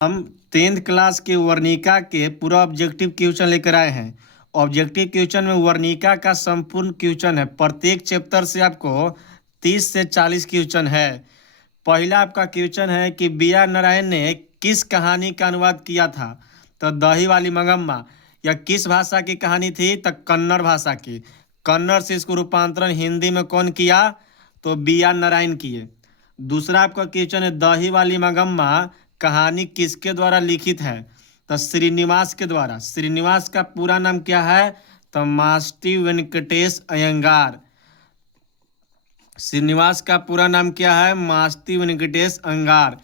हम 10th class के वर्णिका के पूरा ऑब्जेक्टिव क्वेश्चन लेकर आए हैं। ऑब्जेक्टिव क्वेश्चन में वर्णिका का संपूर्ण क्वेश्चन है। प्रत्येक चैप्टर से आपको 30 से 40 क्वेश्चन है। पहला आपका क्वेश्चन है कि बी आर नारायण ने किस कहानी का अनुवाद किया था? तो दही वाली मंगम्मा। यह किस भाषा की कहानी थी? तो कन्नड़ भाषा की। कन्नड़ से इसको रूपांतरण हिंदी में कौन किया? तो बी आर नारायण किए। दूसरा आपका क्वेश्चन है दही वाली मंगम्मा कहानी किसके द्वारा लिखित है? तो श्रीनिवास के द्वारा। श्रीनिवास का पूरा नाम क्या है? तो मास्टी वेंकटेश अयंगार। श्रीनिवास का पूरा नाम क्या है? मास्ती वेंकटेश अयंगार।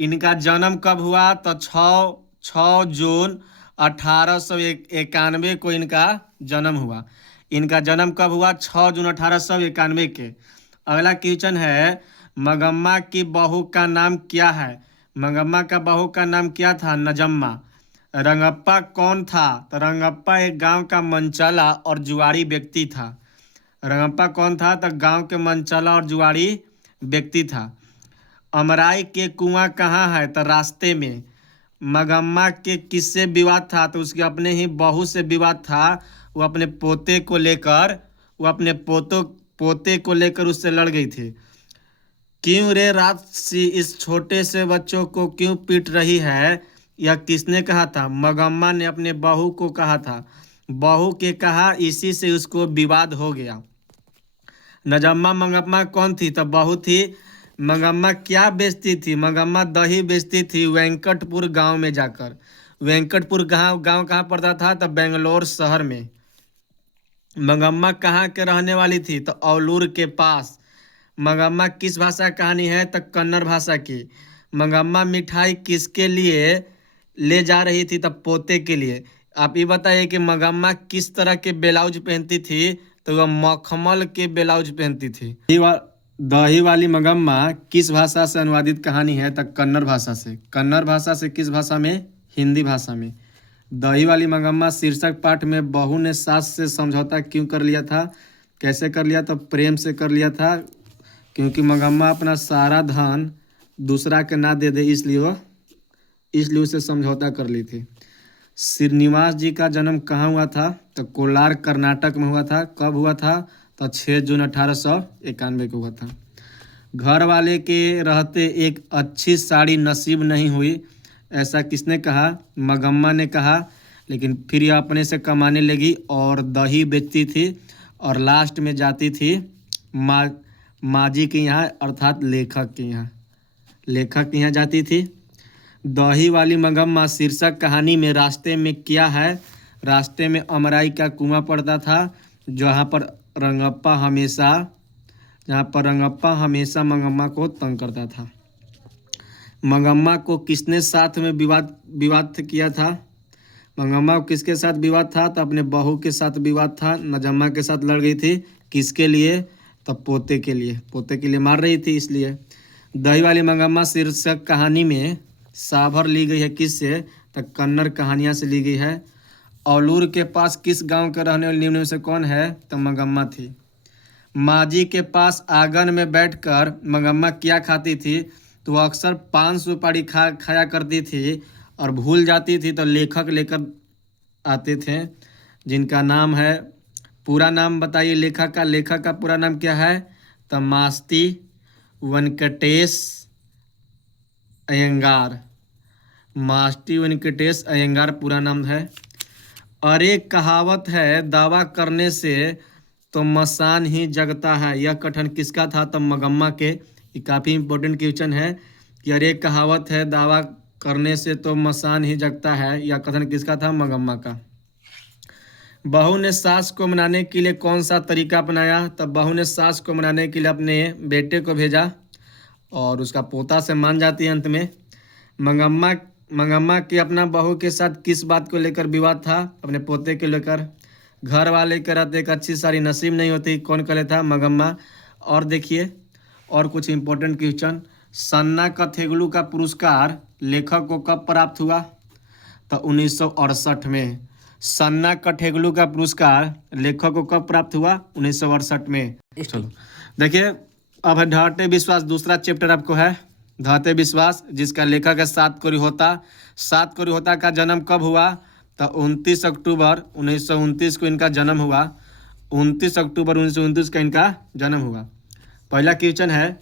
इनका जन्म कब हुआ? तो 6 जून 1891 को इनका जन्म हुआ। इनका जन्म कब हुआ? 6 जून 1891 के। अगला क्वेश्चन है मंगम्मा की बहू का नाम क्या है? मंगम्मा का बहू का नाम क्या था? नजम्मा। रंगप्पा कौन था? तो रंगप्पा एक गांव का मनचला और जुआरी व्यक्ति था। रंगप्पा कौन था? तो गांव के मनचला और जुआरी व्यक्ति था। अमराई के कुआं कहाँ है? तो रास्ते में। मंगम्मा के किससे विवाद था? तो उसके अपने ही बहू से विवाद था। वो अपने पोते को लेकर उससे लड़ गई थी। क्यों रे रात सी इस छोटे से बच्चों को क्यों पीट रही है? यह किसने कहा था? मंगम्मा ने अपने बहू को कहा था। बहू के कहा, इसी से उसको विवाद हो गया। नजम्मा मंगम्मा कौन थी? तो बहू थी। मंगम्मा क्या बेचती थी? मंगम्मा दही बेचती थी वेंकटपुर गांव में जाकर। वेंकटपुर गांव कहाँ पड़ता था? तो बेंगलोर शहर में। मंगम्मा कहाँ के रहने वाली थी? तो औलूर के पास। मंगम्मा किस भाषा की कहानी है? तो कन्नड़ भाषा की। मंगम्मा मिठाई किसके लिए ले जा रही थी? तो पोते के लिए। आप ये बताइए कि मंगम्मा किस तरह के ब्लाउज पहनती थी? तो वह मखमल के ब्लाउज पहनती थी। दही वाली मंगम्मा किस भाषा से अनुवादित कहानी है? तो कन्नड़ भाषा से। कन्नड़ भाषा से किस भाषा में? हिंदी भाषा में। दही वाली मंगम्मा शीर्षक पाठ में बहू ने सास से समझौता क्यों कर लिया था? कैसे कर लिया? तो प्रेम से कर लिया था, क्योंकि मंगम्मा अपना सारा धन दूसरा के ना दे दे, इसलिए उसे समझौता कर ली थी। श्रीनिवास जी का जन्म कहाँ हुआ था? तो कोलार कर्नाटक में हुआ था। कब हुआ था? तो 6 जून 1891 को हुआ था। घर वाले के रहते एक अच्छी साड़ी नसीब नहीं हुई, ऐसा किसने कहा? मंगम्मा ने कहा। लेकिन फिर यह अपने से कमाने लगी और दही बेचती थी और लास्ट में जाती थी माजी के यहाँ, अर्थात लेखक के यहाँ जाती थी। दही वाली मंगम्मा शीर्षक कहानी में रास्ते में क्या है? रास्ते में अमराई का कुआं पड़ता था, जहाँ पर रंगप्पा हमेशा मंगम्मा को तंग करता था। मंगम्मा को किसने साथ में विवाद किया था? मंगम्मा को किसके साथ विवाद था? तो अपने बहू के साथ विवाद था। नजम्मा के साथ लड़ गई थी। किसके लिए? तो पोते के लिए मार रही थी, इसलिए। दही वाली मंगम्मा शीर्षक कहानी में साभर ली गई है किससे? तो कन्नड़ कहानियाँ से ली गई है। औलूर के पास किस गांव के रहने वाले निम्न में से कौन है? तो मंगम्मा थी। माजी के पास आंगन में बैठकर मंगम्मा क्या खाती थी? तो वह अक्सर पान सुपारी खाया करती थी और भूल जाती थी तो लेखक लेकर आते थे, जिनका नाम है, पूरा नाम बताइए लेखक का पूरा नाम क्या है? तो मास्ती वेंकटेश अयंगार। मास्टी वेंकटेश अयंगार पूरा नाम है। और एक कहावत है, दावा करने से तो मसान ही जगता है, यह कथन किसका था? तो मंगम्मा के। ये काफ़ी इंपॉर्टेंट क्वेश्चन है कि अरे एक कहावत है, दावा करने से तो मसान ही जगता है, यह कथन किसका था? मंगम्मा का। बहू ने सास को मनाने के लिए कौन सा तरीका अपनाया? तब बहू ने सास को मनाने के लिए अपने बेटे को भेजा और उसका पोता से मान जाती है अंत में। मंगम्मा के अपना बहू के साथ किस बात को लेकर विवाद था? अपने पोते को लेकर। घर वाले के रहते एक अच्छी सारी नसीब नहीं होती, कौन करे था? मंगम्मा। और देखिए और कुछ इंपॉर्टेंट क्वेश्चन। सन्ना कथेगलू का पुरस्कार लेखक को कब प्राप्त हुआ? तो 1968 में। सन्ना कठेगलू का पुरस्कार लेखक को कब प्राप्त हुआ? 1968 में। चलो देखिए, अब है ढाटे विश्वास, दूसरा चैप्टर आपको है। धहते विश्वास जिसका लेखक है सात कोरी होता। सात कोरी होता का जन्म कब हुआ? तो 29 अक्टूबर 1929 को इनका जन्म हुआ। 29 अक्टूबर 1929 का इनका जन्म हुआ। पहला क्वेश्चन है,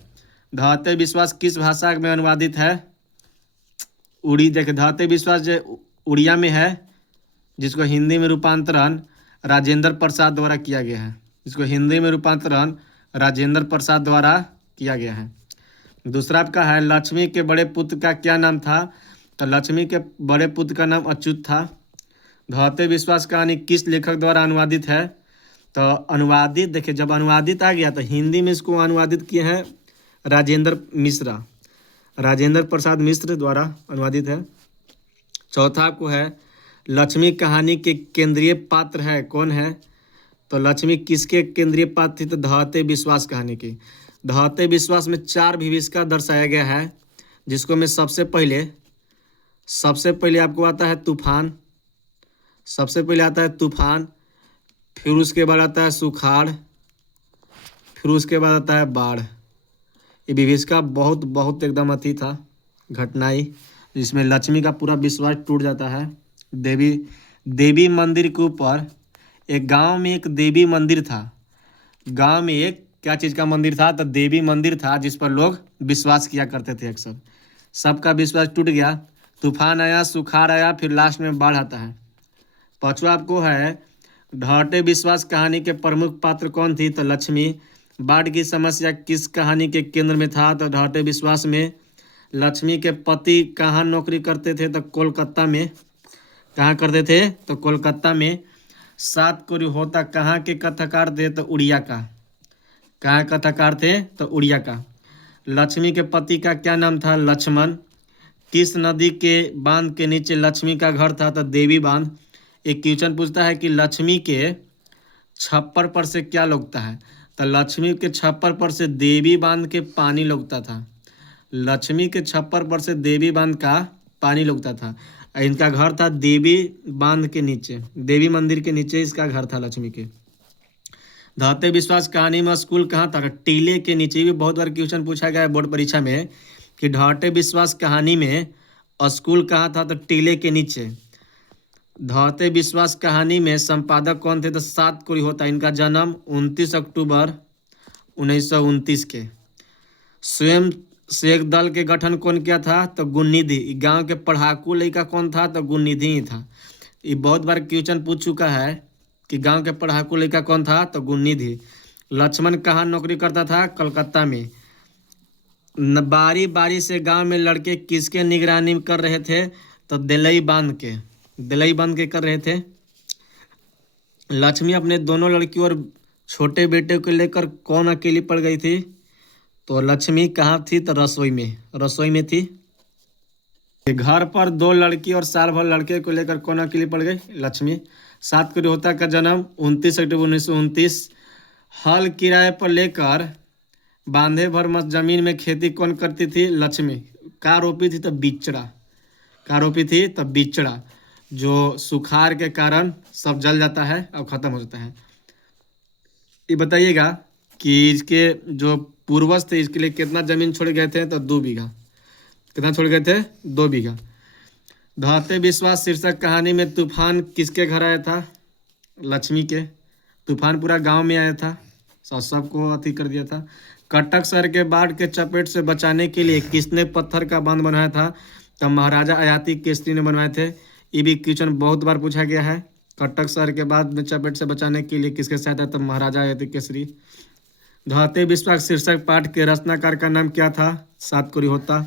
धहते विश्वास किस भाषा में अनुवादित है? उड़ी देखे धहते विश्वास जो उड़िया में है, जिसको हिंदी में रूपांतरण राजेंद्र प्रसाद द्वारा किया गया है। जिसको हिंदी में रूपांतरण राजेंद्र प्रसाद द्वारा किया गया है। दूसरा आपका है, लक्ष्मी के बड़े पुत्र का क्या नाम था? तो लक्ष्मी के बड़े पुत्र का नाम अच्युत था। धहते विश्वास कहानी किस लेखक द्वारा अनुवादित है? तो अनुवादित देखिए, जब अनुवादित आ गया तो हिंदी में इसको अनुवादित किए हैं राजेंद्र मिश्रा, राजेंद्र प्रसाद मिश्र द्वारा अनुवादित है। चौथा आपको है, लक्ष्मी कहानी के केंद्रीय पात्र है कौन है? तो लक्ष्मी किसके केंद्रीय पात्र थी? तो धहते विश्वास कहानी की। धहते विश्वास में 4 विभीषिका दर्शाया गया है, जिसको मैं सबसे पहले आपको आता है तूफान। सबसे पहले आता है तूफान, फिर उसके बाद आता है सुखाड़, फिर उसके बाद आता है बाढ़। ये विभीषिका बहुत एकदम अति था घटनाई, जिसमें लक्ष्मी का पूरा विश्वास टूट जाता है। देवी मंदिर के ऊपर एक गांव में एक देवी मंदिर था। गांव में एक क्या चीज़ का मंदिर था? तो देवी मंदिर था, जिस पर लोग विश्वास किया करते थे अक्सर। सबका विश्वास टूट गया, तूफान आया, सुखाड़ आया, फिर लास्ट में बाढ़ आता है। पांचवा आपको है, ढहते विश्वास कहानी के प्रमुख पात्र कौन थी? तो लक्ष्मी। बाढ़ की समस्या किस कहानी के केंद्र में था? तो ढहते विश्वास में। लक्ष्मी के पति कहाँ नौकरी करते थे? तो कोलकाता में। कहाँ करते थे? तो कोलकाता में। सात कोरी होता कहाँ के कथाकार थे? तो उड़िया का। कहाँ कथाकार थे? तो उड़िया का। लक्ष्मी के पति का क्या नाम था? लक्ष्मण। किस नदी के बांध के नीचे लक्ष्मी का घर था? तो देवी बांध। एक क्वेश्चन पूछता है कि लक्ष्मी के छप्पर पर से क्या लौकता है? तो लक्ष्मी के छप्पर पर से देवी बांध के पानी लौकता था। लक्ष्मी के छप्पर पर से देवी बांध का पानी लौकता था। इनका घर था देवी बांध के नीचे, देवी मंदिर के नीचे इसका घर था लक्ष्मी के। धहते विश्वास कहानी में स्कूल कहाँ था? टीले के नीचे। भी बहुत बार क्वेश्चन पूछा गया है बोर्ड परीक्षा में कि धहते विश्वास कहानी में स्कूल कहाँ था? तो टीले के नीचे। धहते विश्वास कहानी में संपादक कौन थे? तो सात कोरी होता। इनका जन्म 29 अक्टूबर 1929 के। स्वयं सेवक दल के गठन कौन किया था? तो गुणनिधि। गांव के पढ़ाकू लड़का कौन था? तो गुणनिधि ही था। ये बहुत बार क्वेश्चन पूछ चुका है कि गांव के पढ़ाकू लड़का कौन था? तो गुणनिधि। लक्ष्मण कहाँ नौकरी करता था? कलकत्ता में। बारी बारी से गांव में लड़के किसके निगरानी कर रहे थे? तो देलई बांध के। देलई बांध के कर रहे थे। लक्ष्मी अपने दोनों लड़कियों और छोटे बेटे को लेकर कौन अकेली पड़ गई थी? तो लक्ष्मी कहाँ थी? तो रसोई में। रसोई में थी। घर पर 2 लड़की और साल भर लड़के को लेकर कौन अकेली पड़ गई? लक्ष्मी। सात कोरी होता का जन्म 29 अक्टूबर 1929। हल किराए पर लेकर बांधे भर मत जमीन में खेती कौन करती थी? लक्ष्मी। का रोपी थी? तो बिचड़ा। का रोपी थी? तो बिचड़ा, जो सुखाड़ के कारण सब जल जाता है और ख़त्म हो जाता है। ये बताइएगा कि इसके जो पूर्वज थे इसके लिए कितना ज़मीन छोड़ गए थे? तो 2 बीघा। कितना छोड़ गए थे? 2 बीघा। धहते विश्वास शीर्षक कहानी में तूफान किसके घर आया था? लक्ष्मी के। तूफान पूरा गांव में आया था, सबको अति कर दिया था। कटक शहर के बाढ़ के चपेट से बचाने के लिए किसने पत्थर का बांध बनाया था? तो महाराजा अयाती केसरी ने बनवाए थे। ये भी क्वेश्चन बहुत बार पूछा गया है। कटक शहर के बाढ़ में चपेट से बचाने के लिए किसके सहायता? तो महाराजा अयाती केसरी। धहते विश्वास शीर्षक पाठ के रचनाकार का नाम क्या था? सात कोरी होता।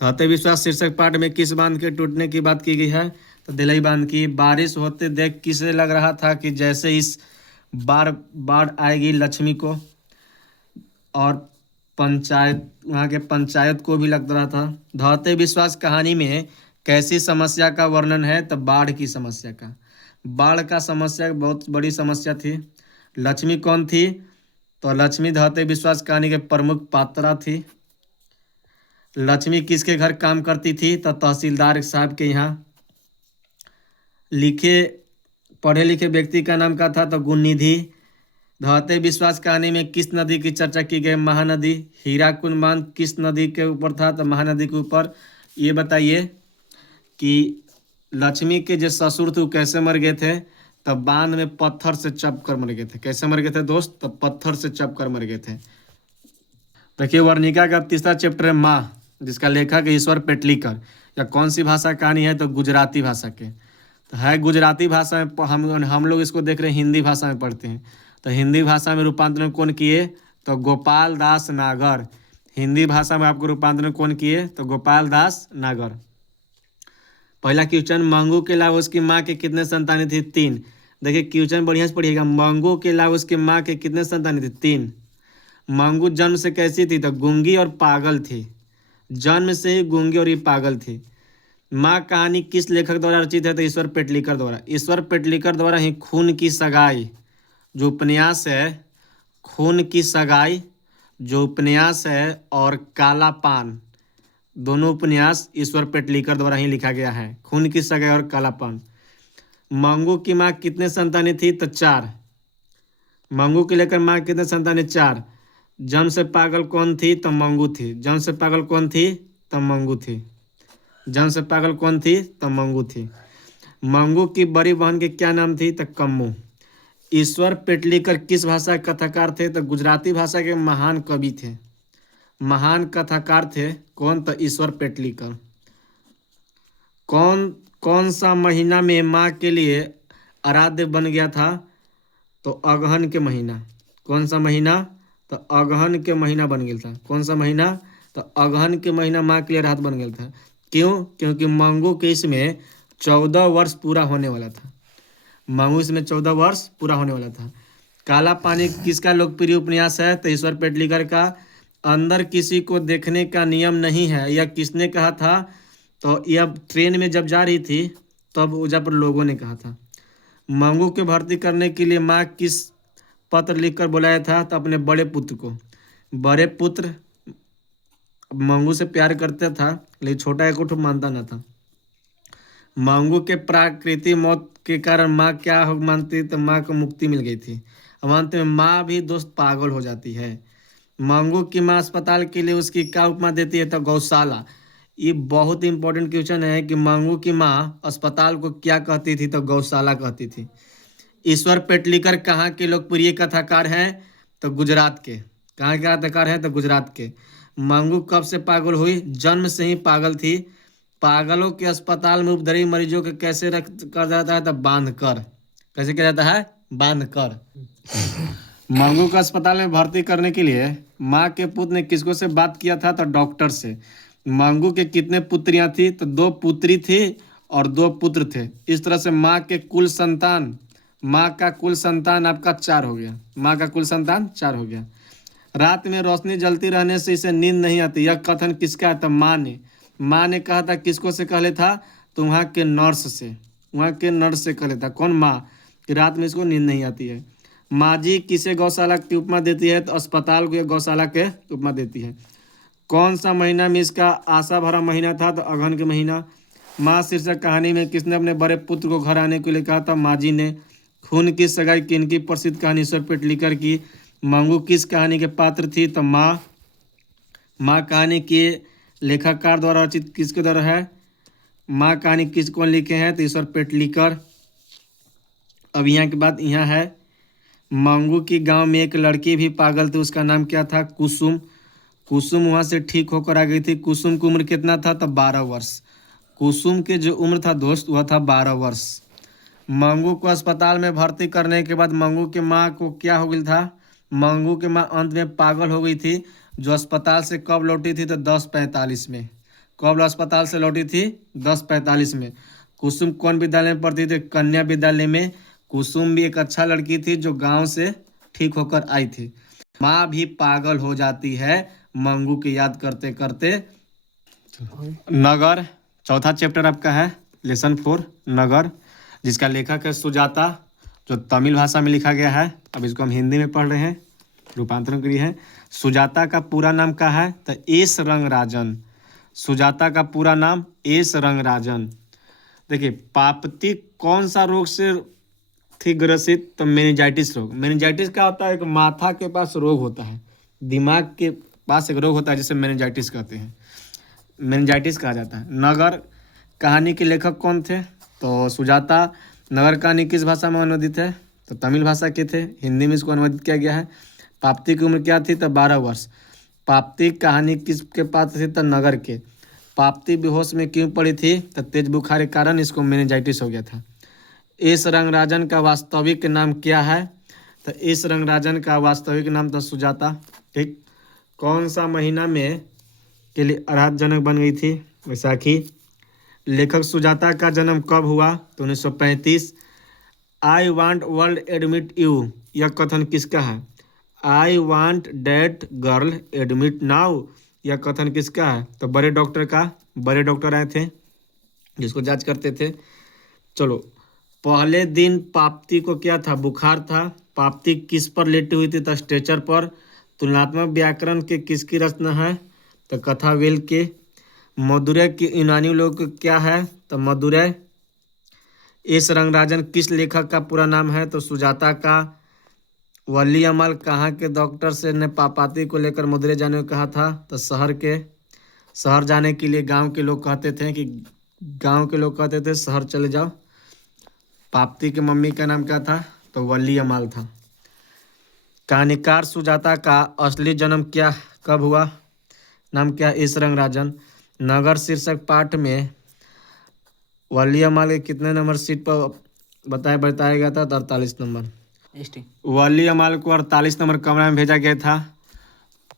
धहते विश्वास शीर्षक पाठ में किस बांध के टूटने की बात की गई है? तो दिलई बांध की। बारिश होते देख किसे लग रहा था कि जैसे इस बार बाढ़ आएगी लक्ष्मी को, और पंचायत, वहाँ के पंचायत को भी लग रहा था। धहते विश्वास कहानी में कैसी समस्या का वर्णन है? तो बाढ़ की समस्या का। बाढ़ का समस्या बहुत बड़ी समस्या थी। लक्ष्मी कौन थी? तो लक्ष्मी धहते विश्वास कहानी के प्रमुख पात्रा थी। लक्ष्मी किसके घर काम करती थी? तो तहसीलदार साहब के यहाँ। लिखे पढ़े लिखे व्यक्ति का नाम क्या था? तो गुणनिधि। धौते विश्वास कहानी में किस नदी की चर्चा की गई? महानदी। हीराकुंड बांध किस नदी के ऊपर था? तो महानदी के ऊपर। ये बताइए कि लक्ष्मी के जो ससुर थे वो कैसे मर गए थे? तब बांध में पत्थर से चप कर मर गए थे। कैसे मर गए थे दोस्त? तब पत्थर से चप कर मर गए थे। देखिए वर्णिका का तीसरा चैप्टर है माँ, जिसका लेखक है ईश्वर पेटलीकर। या कौन सी भाषा कहानी है? तो गुजराती भाषा के। तो है गुजराती भाषा में, हम लोग इसको देख रहे हैं हिंदी भाषा में पढ़ते हैं। तो हिंदी भाषा में रूपांतरण कौन किए? तो गोपाल दास नागर। हिंदी भाषा में आपको रूपांतरण कौन किए? तो गोपाल दास नागर। पहला क्वेश्चन, मंगू के अलावा उसकी माँ के कितने संतानें थी? 3। देखिए क्वेश्चन बढ़िया से पढ़िएगा। मंगू के अलावा उसकी माँ के कितने संतानें थी? 3। मंगू जन्म से कैसी थी? तो गूंगी और पागल थी। जन्म से ही गूंगी और ये पागल थी। माँ कहानी किस लेखक द्वारा रचित है? तो ईश्वर पेटलीकर द्वारा। ईश्वर पेटलीकर द्वारा ही खून की सगाई जो उपन्यास है, खून की सगाई जो उपन्यास है, और काला पान, दोनों उपन्यास ईश्वर पेटलीकर द्वारा ही लिखा गया है। खून की सगाई और काला पान। मंगू की माँ कितने संतानें थी? तो 4। मंगू के लेकर माँ कितने संतानें? 4। जन्म से पागल कौन थी? तो मंगू थी। जन्म से पागल कौन थी? तो मंगू थी। जन्म से पागल कौन थी? तो मंगू थी। मंगू की बड़ी बहन के क्या नाम थी? तो कम्मू। ईश्वर पेटलीकर किस भाषा के कथाकार थे? तो गुजराती भाषा के महान कवि थे, महान कथाकार थे। कौन? तो ईश्वर पेटलीकर। कौन कौन सा महीना में माँ के लिए आराध्य बन गया था? तो अगहन के महीना। कौन सा महीना? तो अगहन के महीना बन गया था। कौन सा महीना? तो अगहन के महीना माँ के लिए राहत बन गया था। क्यों? क्योंकि मंगू के इसमें 14 वर्ष पूरा होने वाला था। मंगू इसमें 14 वर्ष पूरा होने वाला था। काला पानी किसका लोकप्रिय उपन्यास है? तो ईश्वर पेटलीकर का। अंदर किसी को देखने का नियम नहीं है, यह किसने कहा था? तो यह ट्रेन में जब जा रही थी तब जब पर लोगों ने कहा था। मंगू के भर्ती करने के लिए माँ किस पत्र लिखकर बुलाया था? तो अपने बड़े पुत्र को। बड़े पुत्र मंगू से प्यार करता था, लेकिन छोटा एक उठ मानता न था। मंगू के प्राकृतिक मौत के कारण माँ क्या हो मानती? तो माँ को मुक्ति मिल गई थी। अब मानते हैं माँ भी दोस्त पागल हो जाती है। मंगू की माँ अस्पताल के लिए उसकी क्या उपमा देती है? तो गौशाला। ये बहुत इंपॉर्टेंट क्वेश्चन है कि मंगू की माँ अस्पताल को क्या कहती थी? तो गौशाला कहती थी। ईश्वर पेटलीकर कहाँ के लोकप्रिय कथाकार हैं? तो गुजरात के। कहाँ के कथाकार हैं? तो गुजरात के। मंगू कब से पागल हुई? जन्म से ही पागल थी। पागलों के अस्पताल में उपद्रवी मरीजों को कैसे रख कर जाता है? तो बांध कर। कैसे किया जाता है? बांध कर। मंगू को अस्पताल में भर्ती करने के लिए माँ के पुत्र ने किसको से बात किया था? तो डॉक्टर से। मंगू के कितने पुत्रियां थी? तो 2 पुत्री थी और 2 पुत्र थे। इस तरह से माँ का कुल संतान आपका 4 हो गया। माँ का कुल संतान 4 हो गया। रात में रोशनी जलती रहने से इसे नींद नहीं आती, यह कथन किसका है? तो माँ ने कहा था। किसको से कहले था? तो वहाँ के नर्स से। वहाँ के नर्स से कहले था। कौन? माँ। कि रात में इसको नींद नहीं आती है। माँ जी किसे गौशाला की उपमा देती है? तो अस्पताल को गौशाला के उपमा देती है। कौन सा महीना में इसका आशा भरा महीना था? तो अगहन के महीना। माँ शीर्षक कहानी में किसने अपने बड़े पुत्र को घर आने के लिए कहा था? माँ जी ने। खून की सगाई किनकी प्रसिद्ध कहानी? ईश्वर पेटलीकर की। मंगू किस कहानी के पात्र थी? तो माँ। माँ कहानी के लेखककार द्वारा रचित किसके द्वारा है? माँ कहानी किस कौन लिखे हैं? तो ईश्वर पेटलीकर। अब यहाँ के बाद यहाँ है, मंगू की गांव में एक लड़की भी पागल थी, उसका नाम क्या था? कुसुम। कुसुम वहाँ से ठीक होकर आ गई थी। कुसुम की उम्र कितना था? तो 12 वर्ष। कुसुम की जो उम्र था दोस्त वह था 12 वर्ष। मंगू को अस्पताल में भर्ती करने के बाद मंगू की माँ को क्या हो गया था? मंगू की माँ अंत में पागल हो गई थी। जो अस्पताल से कब लौटी थी? तो 10:45 में। कब अस्पताल से लौटी थी? 10:45 में। कुसुम कौन विद्यालय में पढ़ती थी? कन्या विद्यालय में। कुसुम भी एक अच्छा लड़की थी जो गांव से ठीक होकर आई थी। माँ भी पागल हो जाती है मंगू की याद करते करते। नगर चौथा चैप्टर आपका है, लेसन 4 नगर, जिसका लेखक है सुजाता, जो तमिल भाषा में लिखा गया है। अब इसको हम हिंदी में पढ़ रहे हैं, रूपांतरण करिए है। सुजाता का पूरा नाम क्या है? तो एस रंगराजन। सुजाता का पूरा नाम एस रंगराजन। देखिए पापती कौन सा रोग से थी ग्रसित तो मेनिंजाइटिस रोग। मेनिंजाइटिस क्या होता है? एक माथा के पास रोग होता है, दिमाग के पास एक रोग होता है जिसे मेनिंजाइटिस कहते हैं, मेनिंजाइटिस कहा जाता है। नगर कहानी के लेखक कौन थे? तो सुजाता। नगर कहानी किस भाषा में अनुवादित है? तो तमिल भाषा के थे, हिंदी में इसको अनुवादित किया गया है। पाप्ती की उम्र क्या थी? तो 12 वर्ष। पाप्ती कहानी किसके पात्र थी? तो नगर के। पाप्ती बेहोश में क्यों पड़ी थी? तो तेज बुखार के कारण इसको मेनिंजाइटिस हो गया था। इस रंगराजन का वास्तविक नाम क्या है? तो इस रंगराजन का वास्तविक नाम था सुजाता। ठीक। कौन सा महीना में के लिए आराधजनक बन गई थी? वैसाखी। लेखक सुजाता का जन्म कब हुआ? तो 1935। I want world admit you, यह कथन किसका है? I want that girl admit now, यह कथन किसका है? तो बड़े डॉक्टर का। बड़े डॉक्टर आए थे जिसको जांच करते थे। चलो, पहले दिन पाप्ती को क्या था? बुखार था। पाप्ती किस पर लेटी हुई थी? तो स्ट्रेचर पर। तुलनात्मक व्याकरण के किसकी रचना है? तो कथावेल के। मदुरै के यूनानी लोग क्या है? तो मदुरै। इस रंगराजन किस लेखक का पूरा नाम है? तो सुजाता का। वली अमल कहाँ के डॉक्टर से ने पापाती को लेकर मदुरै जाने को कहा था? तो शहर के। शहर जाने के लिए गांव के लोग कहते थे कि गांव के लोग कहते थे शहर चले जाओ। पाप्ती की मम्मी का नाम क्या था? तो वली अमाल था। कहानीकार सुजाता का असली जन्म क्या कब हुआ? नाम क्या? इस रंगराजन। नगर शीर्षक पाठ में वली अमाल के कितने नंबर सीट पर बताया गया था? तो 48 नंबर। वली अमाल को 48 नंबर कमरा में भेजा गया था,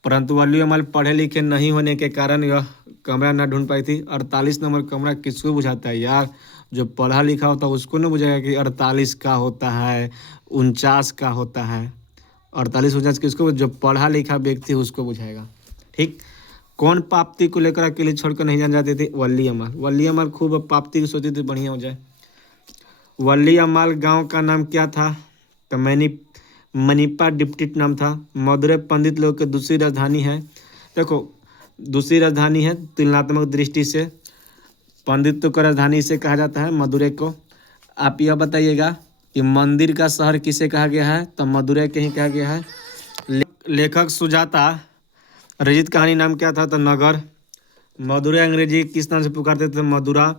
परंतु वली अमाल पढ़े लिखे नहीं होने के कारण यह कमरा न ढूंढ पाई थी। 48 नंबर कमरा किसको बुझाता है यार? जो पढ़ा लिखा होता है उसको नहीं बुझाएगा कि 48 का होता है, 49 का होता है। 48 49 किसको? जो पढ़ा लिखा व्यक्ति है उसको बुझाएगा। ठीक। कौन पाप्ती को लेकर अकेले छोड़कर नहीं जान जाती थी? वली अमाल। वली अमाल खूब पाप्ती की सोची थी बढ़िया हो जाए। वली अमाल गांव का नाम क्या था? तो मनीपा डिप्टी नाम था। मदुरै पंडित लोग की दूसरी राजधानी है। देखो, दूसरी राजधानी है तुलनात्मक दृष्टि से। पंडित्व का राजधानी इसे कहा जाता है मदुरै को। आप यह बताइएगा कि मंदिर का शहर किसे कहा गया है? तो मदुरै के ही कहा गया है। लेखक सुजाता रचित कहानी नाम क्या था? तो नगर। मदुरै अंग्रेजी किस नाम से पुकारते थे? मदुरा।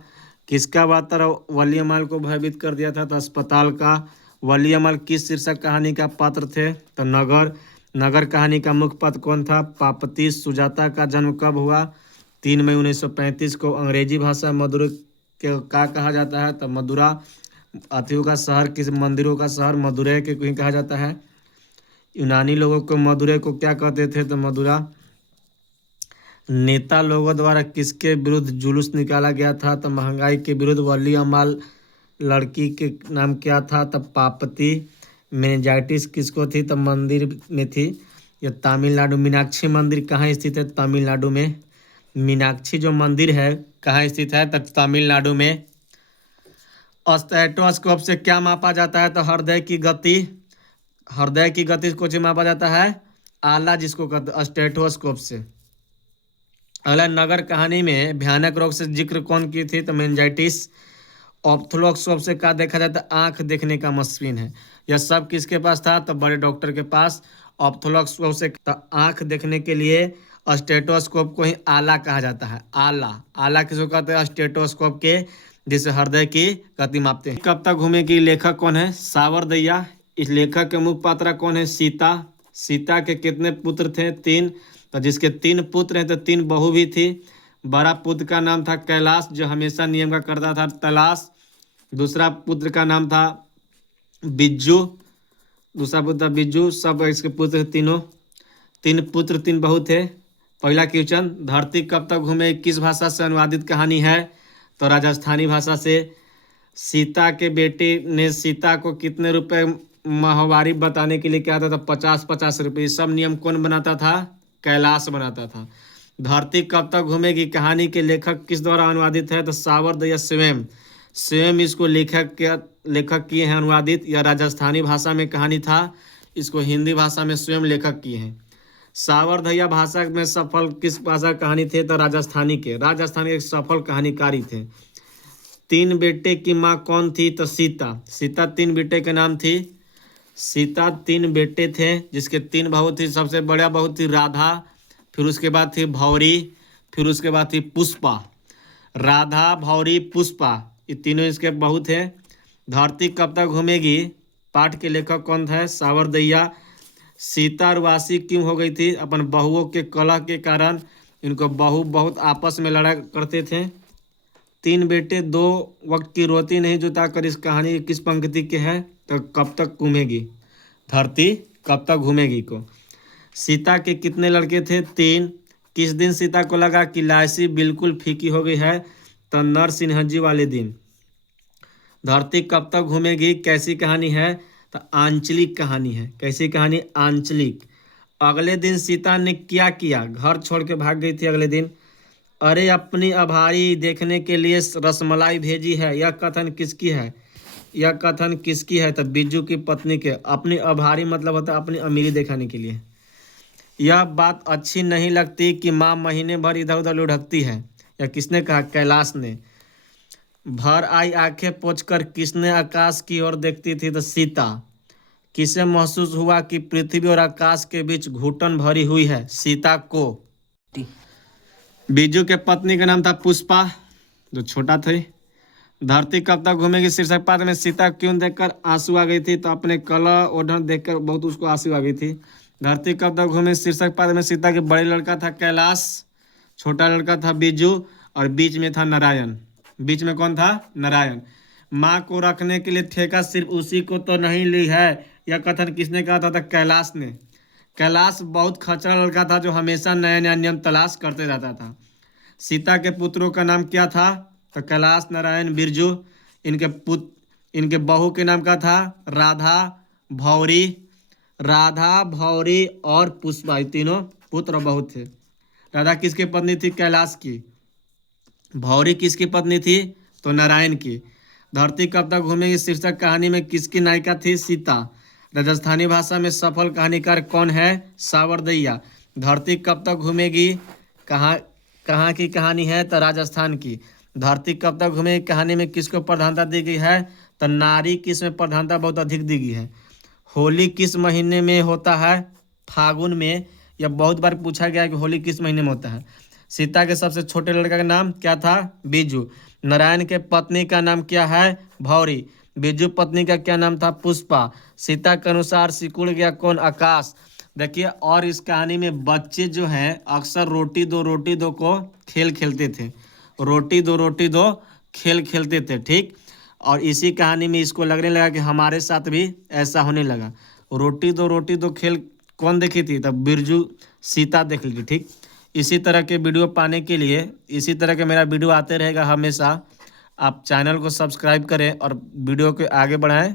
किसका वार्ता वली अमाल को भयभीत कर दिया था? तो अस्पताल का। वली अमाल किस शीर्षक कहानी का पात्र थे? तो नगर। नगर कहानी का मुख्य पात्र कौन था? पापती। सुजाता का जन्म कब हुआ? 3 मई 1935 को। अंग्रेजी भाषा मदुरै के का कहा जाता है? तो मदुरा। अतियों का शहर किस मंदिरों का शहर? मदुरै के कहीं कहा जाता है। यूनानी लोगों को मदुरै को क्या कहते थे? तो मदुरा। नेता लोगों द्वारा किसके विरुद्ध जुलूस निकाला गया था? तो महंगाई के विरुद्ध। वली अमाल लड़की के नाम क्या था? तब पापती। मेनिंजाइटिस किसको थी? तब मंदिर में थी। यह तमिलनाडु। मीनाक्षी मंदिर कहाँ स्थित है? तमिलनाडु में। मीनाक्षी जो मंदिर है कहाँ स्थित है? तब तमिलनाडु में। स्टेथोस्कोप से क्या मापा जाता है? तो हृदय की गति। हृदय की गति को जो मापा जाता है आला, जिसको कहते हैं स्टेथोस्कोप से। अगला, नगर कहानी में भयानक रोग से जिक्र कौन की थी? तो मेनिंजाइटिस। ऑप्थोलॉस्कोप से क्या देखा जाता है? आंख देखने का मशीन है। यह सब किसके पास था? तो बड़े डॉक्टर के पास। ऑप्थोलॉस्कोप से तो आंख देखने के लिए स्टेटोस्कोप को ही आला कहा जाता है। आला। आला किसको कहते हैं? स्टेटोस्कोप के, जिसे हृदय की गति मापते हैं। कब तक घूमेगी लेखक कौन है? सावरदैया। इस लेखक के मुख्य पात्र कौन है? सीता। सीता के कितने पुत्र थे? 3। तो जिसके 3 पुत्र हैं तो 3 बहू भी थी। बड़ा पुत्र का नाम था कैलाश, जो हमेशा नियम का करता था तलाश। दूसरा पुत्र का नाम था बिज्जू। दूसरा पुत्र था बिज्जू। सब इसके पुत्र तीनों। 3 पुत्र 3 बहू थे। पहला क्वेश्चन, धरती कब तक घूमे किस भाषा से अनुवादित कहानी है? तो राजस्थानी भाषा से। सीता के बेटे ने सीता को कितने रुपए माहवारी बताने के लिए क्या था? 50-50 रुपये। सब नियम कौन बनाता था? कैलाश बनाता था। धरती कब तक घूमेगी कहानी के लेखक किस द्वारा अनुवादित है? तो सावरदैया स्वयं। स्वयं इसको लेखक किए हैं अनुवादित। यह राजस्थानी भाषा में कहानी था, इसको हिंदी भाषा में स्वयं लेखक किए हैं। सावरदैया भाषा में सफल किस भाषा कहानी थे? तो राजस्थानी के। राजस्थानी एक सफल कहानीकारी थे। तीन बेटे की माँ कौन थी? तो सीता। सीता तीन बेटे के नाम थी। सीता तीन बेटे थे जिसके तीन बहू थी। सबसे बड़ा बहू थी राधा, फिर उसके बाद थी भौरी, फिर उसके बाद थी पुष्पा। राधा, भौरी, पुष्पा, ये तीनों इसके बहू थे। धरती कब तक घूमेगी पाठ के लेखक कौन था? सावरदैया। सीता उर्वशी क्यों हो गई थी? अपन बहुओं के कलह के कारण। इनको बहू बहुत आपस में लड़ा करते थे। तीन बेटे दो वक्त की रोटी नहीं जुटा कर इस कहानी की किस पंक्ति के है? तो कब तक घूमेगी धरती, कब तक घूमेगी को। सीता के कितने लड़के थे? तीन। किस दिन सीता को लगा कि लायसी बिल्कुल फीकी हो गई है? तो नरसिंहजी वाले दिन। धरती कब तक घूमेगी कैसी कहानी है? तो आंचलिक कहानी है। कैसी कहानी? आंचलिक। अगले दिन सीता ने क्या किया? घर छोड़ के भाग गई थी अगले दिन। अरे अपनी अभारी देखने के लिए रसमलाई भेजी है। यह कथन किसकी है? यह कथन किसकी है? तो बिज्जू की पत्नी के। अपनी अभारी मतलब होता है अपनी अमीरी दिखाने के लिए। यह बात अच्छी नहीं लगती कि माँ महीने भर इधर उधर लुढ़कती है। यह किसने कहा? कैलाश ने। भर आई आंखें पोंछकर किसने आकाश की ओर देखती थी? तो सीता। किसे महसूस हुआ कि पृथ्वी और आकाश के बीच घुटन भरी हुई है? सीता को। बीजू के पत्नी का नाम था पुष्पा, जो छोटा थे। धरती कब तक घूमेगी शीर्षक पाठ में सीता क्यों देखकर आंसू आ गई थी? तो अपने कला ओढ़न देखकर बहुत उसको आंसू आ गई थी। धरती कब तक घूमे शीर्षक पाठ में सीता के बड़े लड़का था कैलाश, छोटा लड़का था बीजू और बीच में था नारायण। बीच में कौन था? नारायण। माँ को रखने के लिए ठेका सिर्फ उसी को तो नहीं ली है। यह कथन किसने कहा था? कैलाश ने। कैलाश बहुत खचरा लड़का था जो हमेशा नया नया नियम तलाश करते रहता था। सीता के पुत्रों का नाम क्या था? तो कैलाश, नारायण, बिरजू। इनके बहू के नाम क्या था? राधा, भौरी। राधा, भौरी और पुष्पा, ये तीनों पुत्र और बहू थे। राधा किसकी पत्नी थी? कैलाश की। भौरी किसकी पत्नी थी? तो नारायण की। धरती कब तक घूमेगी शीर्षक कहानी में किसकी नायिका थी? सीता। राजस्थानी भाषा में सफल कहानीकार कौन है? सावरदैया। धरती कब तक घूमेगी कहाँ की कहानी है? तो राजस्थान की। धरती कब तक घूमेगी कहानी में किसको प्रधानता दी गई है? तो नारी की इसमें प्रधानता बहुत अधिक दी गई है। होली किस महीने में होता है? फागुन में। यह बहुत बार पूछा गया है कि होली किस महीने में होता है। सीता के सबसे छोटे लड़का का नाम क्या था? बीजू। नारायण के पत्नी का नाम क्या है? भौरी। बीजू पत्नी का क्या नाम था? पुष्पा। सीता के अनुसार सिकुड़ गया कौन? आकाश। देखिए, और इस कहानी में बच्चे जो हैं अक्सर रोटी दो को खेल खेलते थे। रोटी दो खेल खेलते थे, ठीक। और इसी कहानी में इसको लगने लगा कि हमारे साथ भी ऐसा होने लगा। रोटी दो खेल कौन देखी थी? तब बिरजू सीता देख ली थी, ठीक। इसी तरह के वीडियो पाने के लिए, इसी तरह के मेरा वीडियो आते रहेगा हमेशा। आप चैनल को सब्सक्राइब करें और वीडियो को आगे बढ़ाएं।